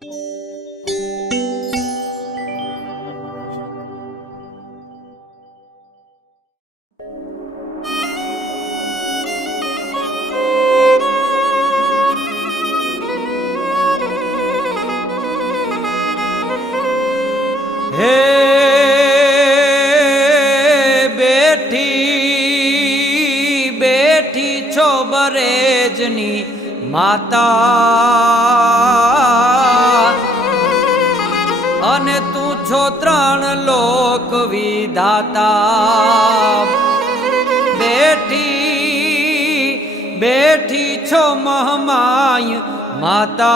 હે બેઠી બેઠી છો બરેજની માતા અને તું છો ત્રણ લોક વિધાતા બેઠી બેઠી છો મહામાય માતા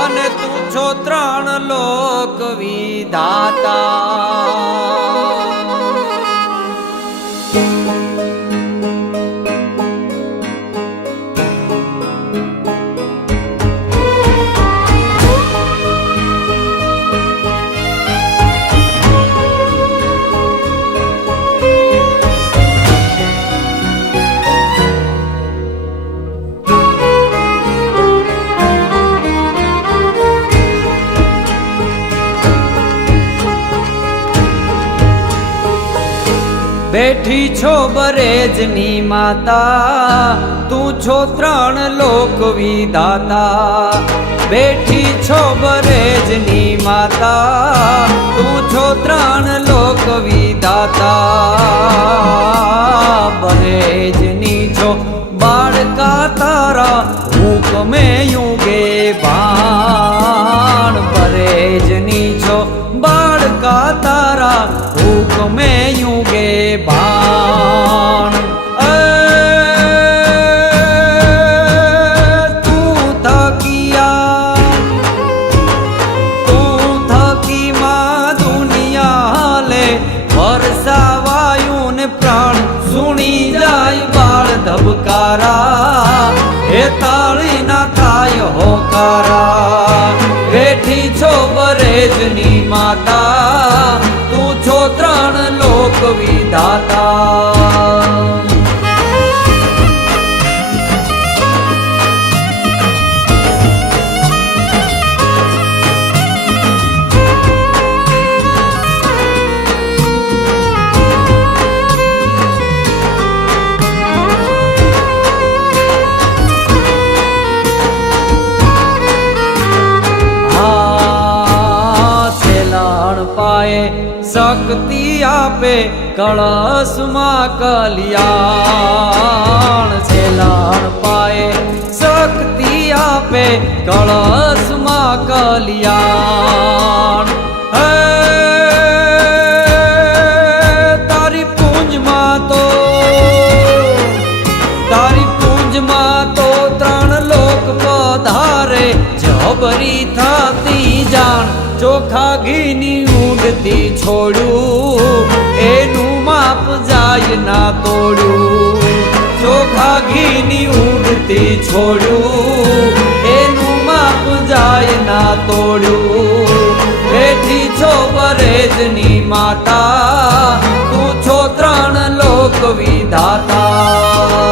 અને તું છો ત્રણ લોક વિધાતા બેઠી છો બરેજની માતા તું છો ત્રણ લોક વિધાતા બેઠી છો બરેજની માતા તું છો ત્રણ લોક વિધાતા બરેજની છો બાળકા તારા હુકમે યુગે ભાણ બરેજની છો બાળકા તારા હુકમે યુગે ભાણ તું થકી માં દુનિયા હાલે વરસાવાયું ને પ્રાણ સુણી જાય બાળ ધબકારા હે તાળી ના થાય હોકારા બેઠી છો બરેજની માતા તું છો ત્રણ લોક વિધાતા શક્તિ આપે કળશમાં કલ્યાણ છેલાણ પાએ શક્તિ આપે કળશમાં કલ્યાણ તારી પૂંજમાં તો ત્રણ લોક પધારે જબરી થતી જાણ ચોખા ઘીની ઉડતી છોડ્યું એનું માપ જાય ના તોડ્યું ચોખા ઘીની ઉડતી છોડ્યું એનું માપ જાય ના તોડ્યું બેઠી છો બરેજની માતા તું છો ત્રણ લોક વિધાતા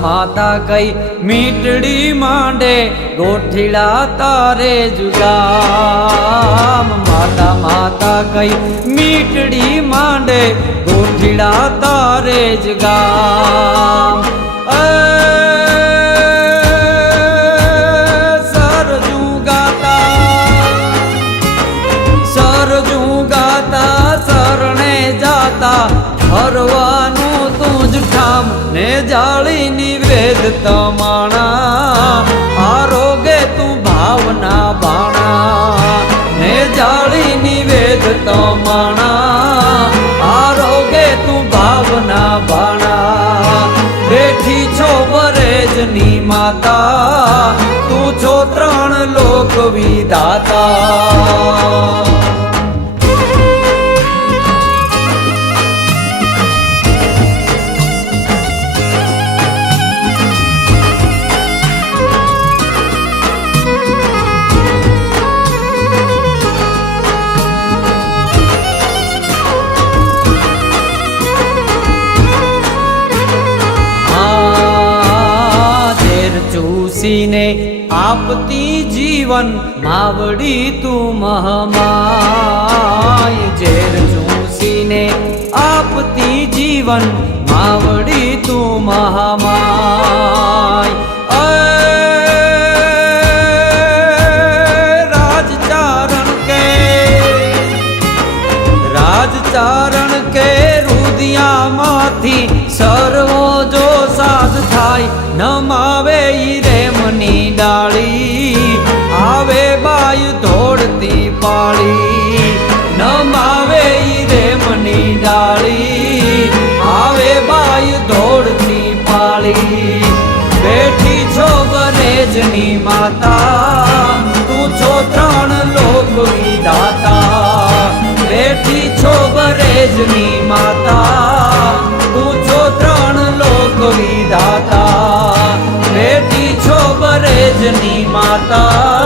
માતા કઈ મીટડી માંડે ગોઠીડા તારે જુગામ માતા કઈ મીટડી માંડે ગોઠીડા તારે જગામ સરજુ ગાતા શરણે જાતા હરવાનું તું જ ઠામ ને જાળી નિવેદ તમાણા આરોગે તું ભાવના બાણા ને જાળી નિવેદ તમાણા આરોગે તું ભાવના બાણા બેઠી છો બરેજ બનેજની માતા તું છો ત્રણ લોક વિધાતા ચૂસીને આપતી જીવન માવડી તું મહામાય ઝેર ચૂસીને આપતી જીવન માવડી તું મહામાય રાજચારણ કે રુદિયામાંથી સર્વો જો સાધ થાય નમાવે ઈ રેમની ડાળી આવે બાયુ ધોળતી પાળી નમાવે ઈ રેમની ડાળી આવે બાયુ ધોળતી પાળી બેઠી છો બનેજની માતા તું છો ત્રણ લોક વિધાતા બેઠી છો બનેજની માતા તું છો ત્રણ લોક વિધાતા બેઠી છો બનેજની માતા